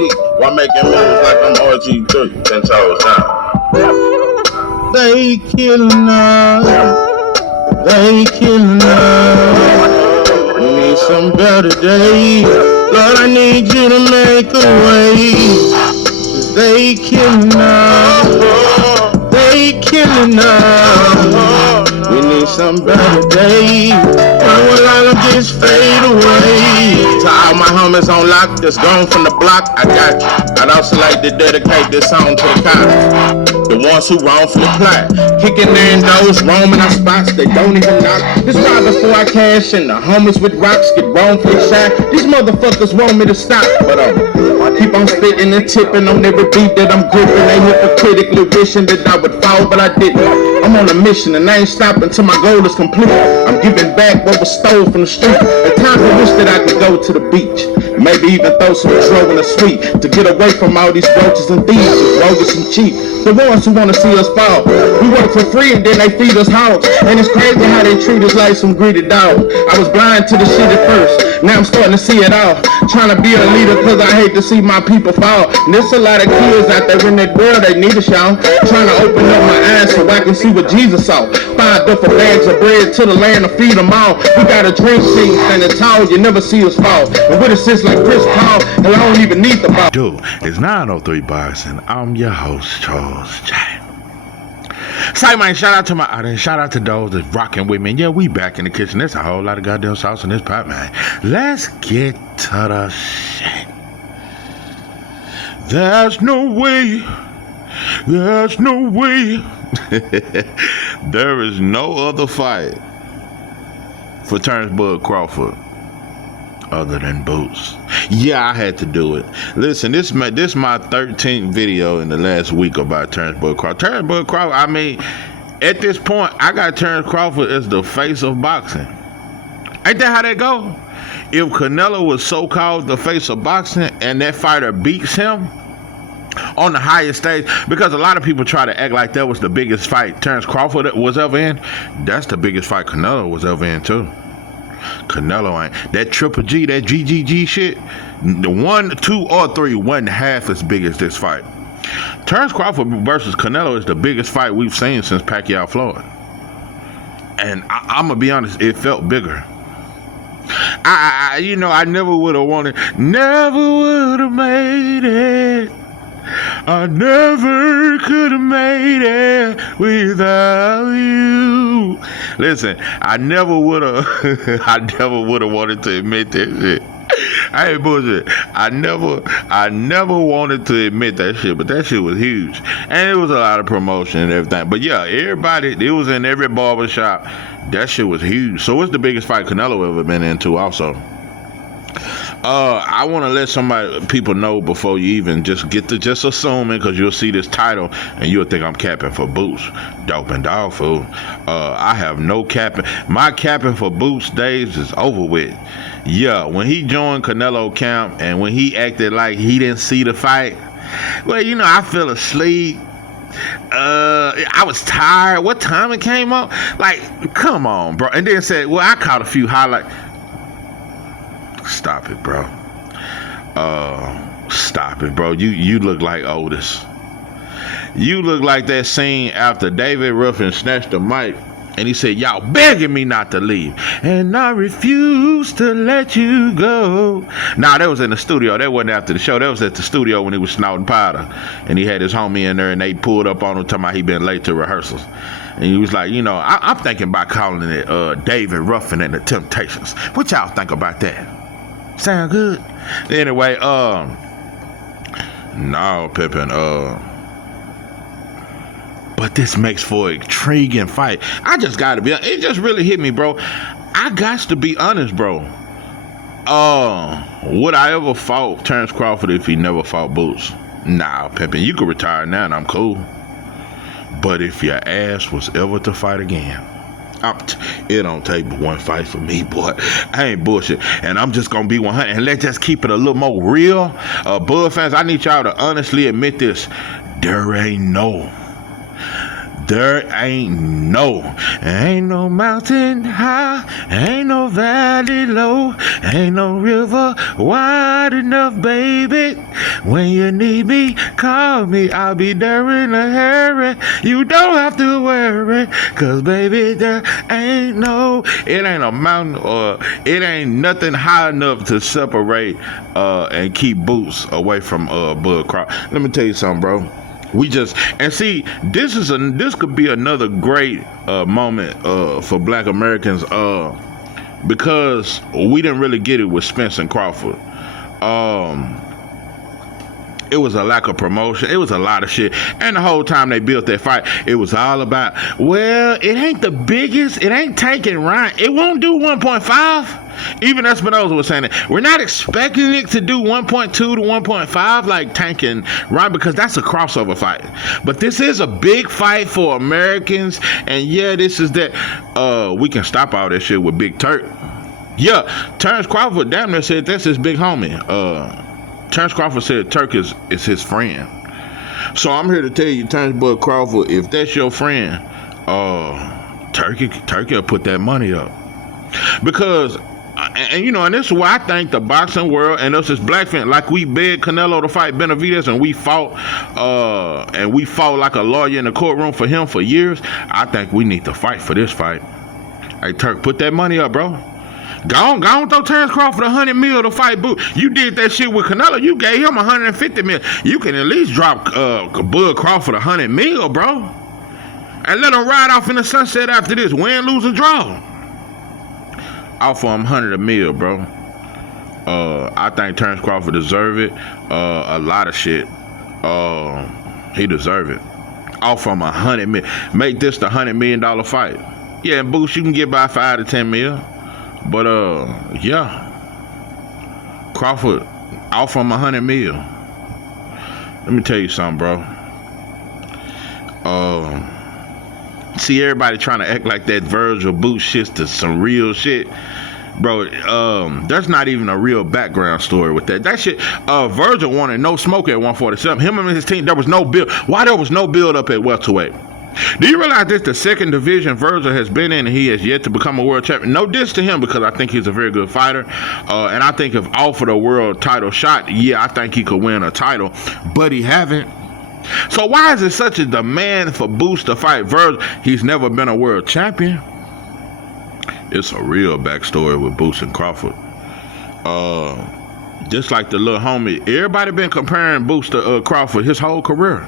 deep while making moves like I'm RG3, 10 toes down. They killing us. They killing us. We need some better days. Lord, I need you to make a way. 'Cause they killing us. They killing us. We need some better days. When will all of this fade away? To all my homies on lock that's gone from the block, I got you. I'd also like to dedicate this song to the cops, the ones who wrongfully plot, kicking in doors, roaming our spots, they don't even knock. This right before I cash in, the homies with rocks get wrongfully shot. These motherfuckers want me to stop, but keep on spitting and tipping on every beat that I'm gripping. They hypocritically wishing that I would fall, but I didn't. I'm on a mission and I ain't stopping till my goal is complete. I'm giving back what was stole from the street. At times I wish that I could go to the beach, maybe even throw some dro in a suite, to get away from all these roaches and thieves, bogus and cheap. The ones who wanna see us fall. We work for free and then they feed us hogs. And it's crazy how they treat us like some greedy dogs. I was blind to the shit at first, now I'm starting to see it all. Trying to be a leader cause I hate to see my people fall. And there's a lot of kids out there in that world, they need us, y'all. Trying to open up my eyes so I can see what Jesus saw. 5 different bags of bread to the land to feed them all. We got a dream team standing tall, you never see us fall. And with assists like Chris Paul, and I don't even need the ball. Dude, it's 903 Boxing. I'm your host, Charles J. Say, man, shout out to my audience. Shout out to those that's rocking with me. And yeah, we back in the kitchen. There's a whole lot of goddamn sauce in this pot, man. Let's get to the shit. There's no way. There's no way. There is no other fight for Terrence Bud Crawford other than Boots. Yeah, I had to do it. Listen, this my 13th video in the last week about Terrence Bud Crawford. Terrence Bud Crawford, I mean, at this point, I got Terrence Crawford as the face of boxing. Ain't that how that go? If Canelo was so-called the face of boxing and that fighter beats him on the highest stage, because a lot of people try to act like that was the biggest fight Terrence Crawford was ever in. That's the biggest fight Canelo was ever in too. Canelo ain't. That Triple G, that GGG shit, the 1, 2, or 3 wasn't half as big as this fight. Terrence Crawford versus Canelo is the biggest fight we've seen since Pacquiao Floyd. And I'm gonna be honest, it felt bigger. I never would have wanted, never would have made it. I never could have made it without you. Listen, I never would have wanted to admit that shit. I ain't bullshit. I never wanted to admit that shit, but that shit was huge. And it was a lot of promotion and everything. But yeah, everybody, it was in every barber shop. That shit was huge. So it's the biggest fight Canelo ever been into also. I want to let people know before you even just get to just assuming, because you'll see this title and you'll think I'm capping for Boots. Dope and dog food. I have no capping. My capping for Boots days is over with. Yeah, when he joined Canelo camp and when he acted like he didn't see the fight, well, I fell asleep. I was tired. What time it came up? Like, come on, bro. And then said, well, I caught a few highlights. Stop it, bro. Stop it, bro. You look like Otis. You look like that scene after David Ruffin snatched the mic and he said, y'all begging me not to leave, and I refuse to let you go. Nah, that was in the studio. That wasn't after the show. That was at the studio when he was snorting powder and he had his homie in there and they pulled up on him talking about he been late to rehearsals. And he was like, I'm thinking about calling it David Ruffin and the Temptations. What y'all think about that? Sound good? Anyway, no, Pippin, but this makes for an intriguing fight. I just gotta be, it just really hit me, bro. I got to be honest, bro. Would I ever fought Terrence Crawford if he never fought Boots? Nah, Pippin, you could retire now and I'm cool. But if your ass was ever to fight again, it don't take but one fight for me, boy. I ain't bullshit. And I'm just gonna be 100. And let's just keep it a little more real. Bud fans, I need y'all to honestly admit this. There ain't no There ain't no mountain high, ain't no valley low, ain't no river wide enough, baby. When you need me, call me, I'll be there in a hurry. You don't have to worry, cause baby, there ain't a mountain or it ain't nothing high enough to separate and keep Boots away from Bud Crawford. Let me tell you something, bro. This could be another great moment for Black Americans because we didn't really get it with Spence and Crawford. It was a lack of promotion. It was a lot of shit. And the whole time they built that fight, it was all about, well, it ain't the biggest. It ain't tanking Ryan. It won't do 1.5. Even Espinosa was saying it. We're not expecting it to do 1.2 to 1.5 like tanking Ryan because that's a crossover fight. But this is a big fight for Americans. And yeah, this is that. We can stop all that shit with Big Turk. Yeah, Terrence Crawford damn near said that's his big homie. Terrence Crawford said Turk is his friend. So I'm here to tell you, Terrence Bud Crawford, if that's your friend, Turkey will put that money up. Because, and this is why I think the boxing world and us as black fans, like we begged Canelo to fight Benavidez and we fought like a lawyer in the courtroom for him for years. I think we need to fight for this fight. Hey, Turk, put that money up, bro. Go on, throw Terrence Crawford $100 million to fight Boo. You did that shit with Canelo. You gave him $150 million. You can at least drop Bud Crawford $100 million, bro, and let him ride off in the sunset after this. Win, lose, or draw. Offer him $100 million, bro. I think Terrence Crawford deserve it. A lot of shit. He deserve it. Offer him $100 million. Make this the $100 million fight. Yeah, and Boost, you can get by $5 to $10 million. But yeah, Crawford offer him $100 million. Let me tell you something, bro. See everybody trying to act like that Virgil Boots shit's to some real shit, bro. There's not even a real background story with that. That shit. Virgil wanted no smoke at 147. Him and his team. There was no build. Why there was no build up at welterweight? Do you realize this the second division Virgil has been in and he has yet to become a world champion? No diss to him because I think he's a very good fighter. And I think if offered a world title shot, yeah, I think he could win a title. But he haven't. So why is it such a demand for Boots to fight Virgil? He's never been a world champion. It's a real backstory with Boots and Crawford. Just like the little homie, everybody been comparing Boots to Crawford his whole career.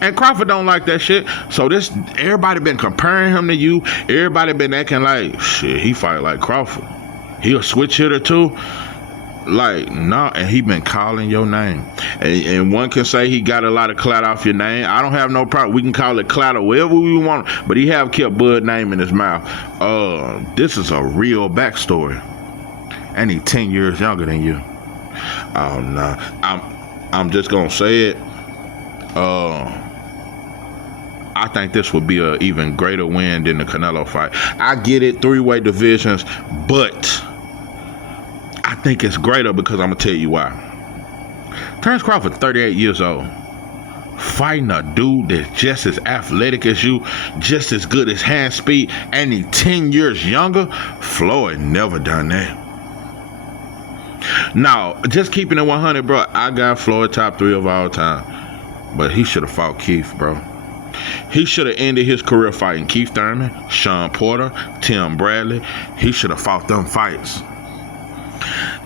And Crawford don't like that shit. So everybody been comparing him to you. Everybody been acting like, shit, he fight like Crawford. He a switch hitter too. Like, nah, and he been calling your name. And one can say he got a lot of clout off your name. I don't have no problem. We can call it clout or whatever we want. But he have kept Bud name in his mouth. This is a real backstory. And he 10 years younger than you. Oh, nah. I'm just gonna say it. I think this would be an even greater win than the Canelo fight. I get it, 3-way divisions, but I think it's greater because I'm gonna tell you why. Terrence Crawford, 38 years old, fighting a dude that's just as athletic as you, just as good as hand speed, and he's 10 years younger. Floyd never done that. Now, just keeping it 100, bro, I got Floyd top 3 of all time. But he should have fought Keith, bro. He should have ended his career fighting Keith Thurman, Sean Porter, Tim Bradley. He should have fought them fights.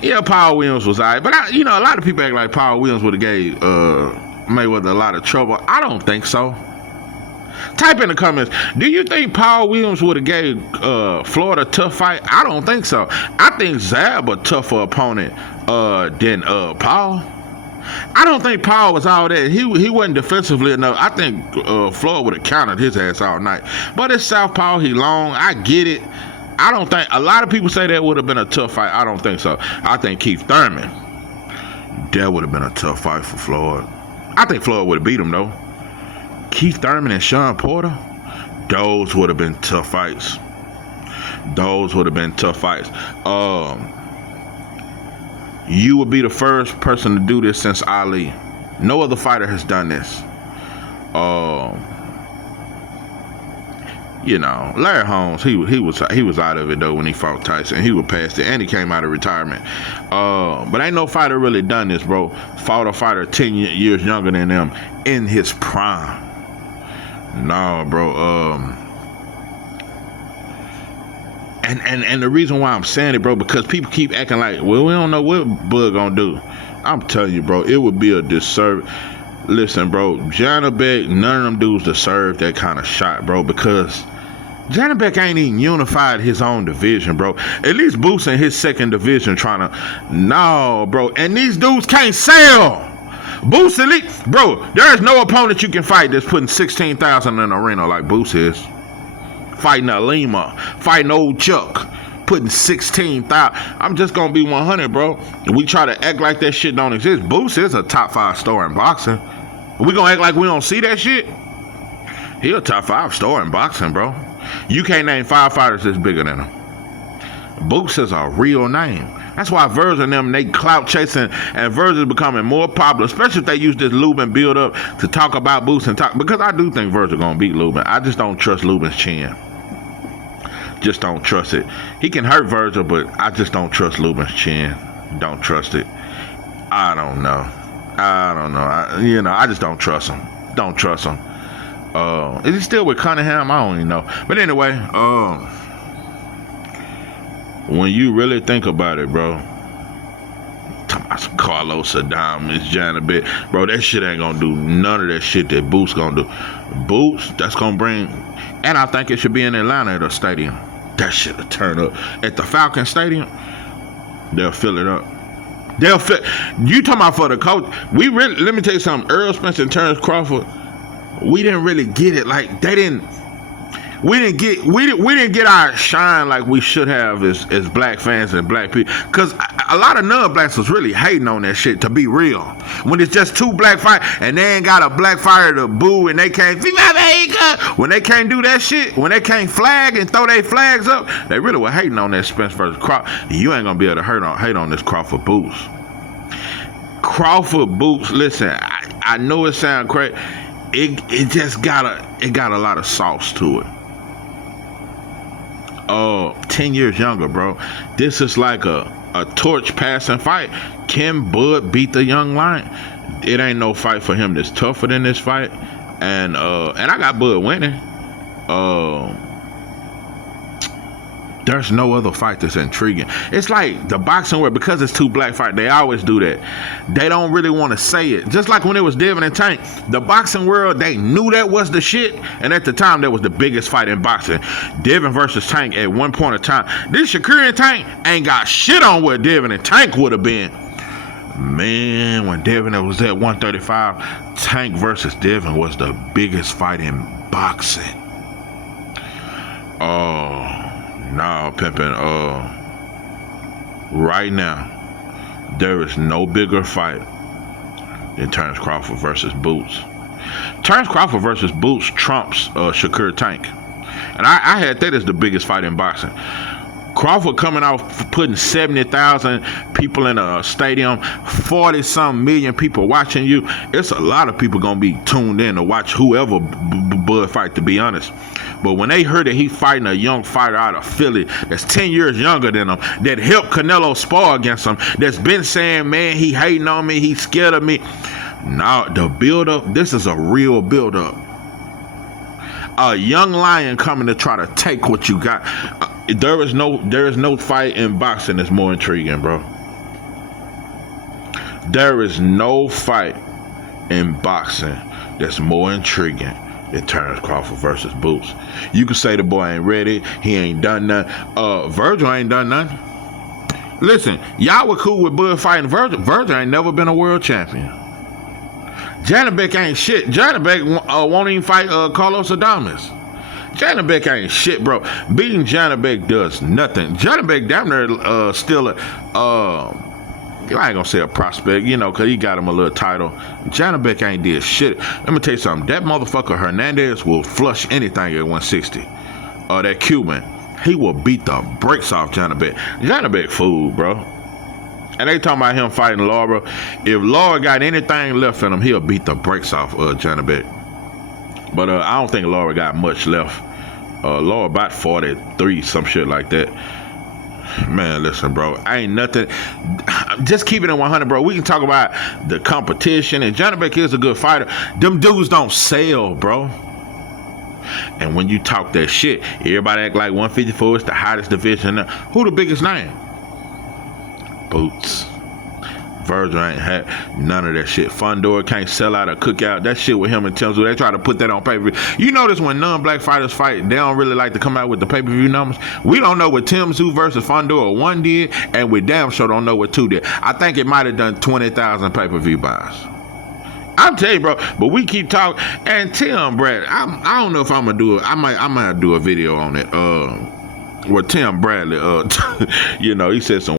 Yeah, Paul Williams was all right. But, a lot of people act like Paul Williams would have gave Mayweather a lot of trouble. I don't think so. Type in the comments, do you think Paul Williams would have gave Floyd a tough fight? I don't think so. I think Zab a tougher opponent than Paul. I don't think Paul was all that. He wasn't defensively enough. I think Floyd would have countered his ass all night. But it's southpaw. He long. I get it. I don't think a lot of people say that would have been a tough fight. I don't think so. I think Keith Thurman, that would have been a tough fight for Floyd. I think Floyd would have beat him though. Keith Thurman and Sean Porter, those would have been tough fights. Those would have been tough fights. You would be the first person to do this since Ali. No other fighter has done this. you know, Larry Holmes, he was out of it though when he fought Tyson. He was past it, and he came out of retirement. But ain't no fighter really done this, bro. Fought a fighter 10 years younger than them in his prime. No, bro. And the reason why I'm saying it, bro, because people keep acting like, well, we don't know what Bud gonna do. I'm telling you, bro, it would be a disservice. Listen, bro, Janabek, none of them dudes deserve that kind of shot, bro, because Janabek ain't even unified his own division, bro. At least Boots in his second division trying to, no, bro, and these dudes can't sell. Boots elite, bro, there's no opponent you can fight that's putting 16,000 in an arena like Boots is. Fighting a Lima, fighting old Chuck, putting 16,000. I'm just gonna be 100, bro. We try to act like that shit don't exist. Boots is a top 5 star in boxing. We gonna act like we don't see that shit? He a top 5 star in boxing, bro. You can't name 5 fighters that's bigger than him. Boots is a real name. That's why Virgil and them, they clout chasing, and Virgil is becoming more popular, especially if they use this Lubin build up to talk about Boots and talk, because I do think Virgil gonna beat Lubin. I just don't trust Lubin's chin. Just don't trust it. He can hurt Virgil, but I just don't trust Lubin's chin. Don't trust it. I don't know. I just don't trust him. Don't trust him. Is he still with Cunningham? I don't even know. But anyway, when you really think about it, bro, talking about some Carlos Adames, Janabek, bro, that shit ain't gonna do none of that shit that Boots gonna do. Boots, that's gonna bring, and I think it should be in Atlanta at a stadium. That shit'll turn up. At the Falcon Stadium, they'll fill it up. They'll fit. You talking about for the coach? We really, let me tell you something. Earl Spence and Terrence Crawford, we didn't really get it. Like they didn't. We didn't get our shine like we should have as black fans and black people. Cause a lot of non-blacks was really hating on that shit, to be real. When it's just 2 black fighters and they ain't got a black fighter to boo and they can't, when they can't do that shit, when they can't flag and throw their flags up, they really were hating on that Spence versus Crawford. You ain't gonna be able to hate on this Crawford Boots. Crawford Boots, listen, I know it sounds crazy. It just got a lot of sauce to it. 10 years younger, bro. This is like a torch passing fight. Can Bud beat the young lion? It ain't no fight for him that's tougher than this fight. And I got Bud winning. There's no other fight that's intriguing. It's like the boxing world, because it's 2 black fighters, they always do that. They don't really want to say it. Just like when it was Devin and Tank, the boxing world, they knew that was the shit. And at the time, that was the biggest fight in boxing. Devin versus Tank at one point in time. This Shakur and Tank ain't got shit on what Devin and Tank would have been. Man, when Devin was at 135, Tank versus Devin was the biggest fight in boxing. Nah, pimpin', right now, there is no bigger fight than Terrence Crawford versus Boots. Terrence Crawford versus Boots trumps Shakur Tank. And I had that as the biggest fight in boxing. Crawford coming out putting 70,000 people in a stadium, 40-some million people watching you. It's a lot of people going to be tuned in to watch whoever Bud fight, to be honest. But when they heard that he fighting a young fighter out of Philly that's 10 years younger than him, that helped Canelo spar against him, that's been saying, man, he hating on me, he's scared of me. Now, the build-up, this is a real build-up. A young lion coming to try to take what you got. There is no fight in boxing that's more intriguing, bro. There is no fight in boxing that's more intriguing than Terrence Crawford versus Boots. You can say the boy ain't ready, he ain't done nothing. Virgil ain't done nothing. Listen, y'all were cool with Bud fighting Virgil. Virgil ain't never been a world champion. Janabek ain't shit. Janabek won't even fight Carlos Adames. Janabek ain't shit, bro. Beating Janabek does nothing. Janabek damn near still I ain't gonna say a prospect, cause he got him a little title. Janabek ain't did shit. Let me tell you something. That motherfucker Hernandez will flush anything at 160. That Cuban, he will beat the brakes off Janabek. Janabek fool, bro. And they talking about him fighting Laura. If Laura got anything left in him, he'll beat the brakes off Janabek. But I don't think Laura got much left. low about 43, some shit like that. Man, listen, bro, I ain't nothing. Just keep it in 100, bro. We can talk about the competition, and Johnny Beck is a good fighter. Them dudes don't sell, bro. And when you talk that shit, everybody act like 154 is the hottest division. Who the biggest name? Boots. Virgil ain't had none of that shit. Fundora can't sell out a cookout. That shit with him and Tim Tszyu, they try to put that on pay-per-view. You notice when non-black fighters fight, they don't really like to come out with the pay-per-view numbers. We don't know what Tim Tszyu versus Fundora 1 did, and we damn sure don't know what 2 did. I think it might have done 20,000 pay-per-view buys. I'll tell you, bro, but we keep talking. And Tim Brad, I don't know if I'm gonna do it. I might do a video on it. With Tim Bradley, he said some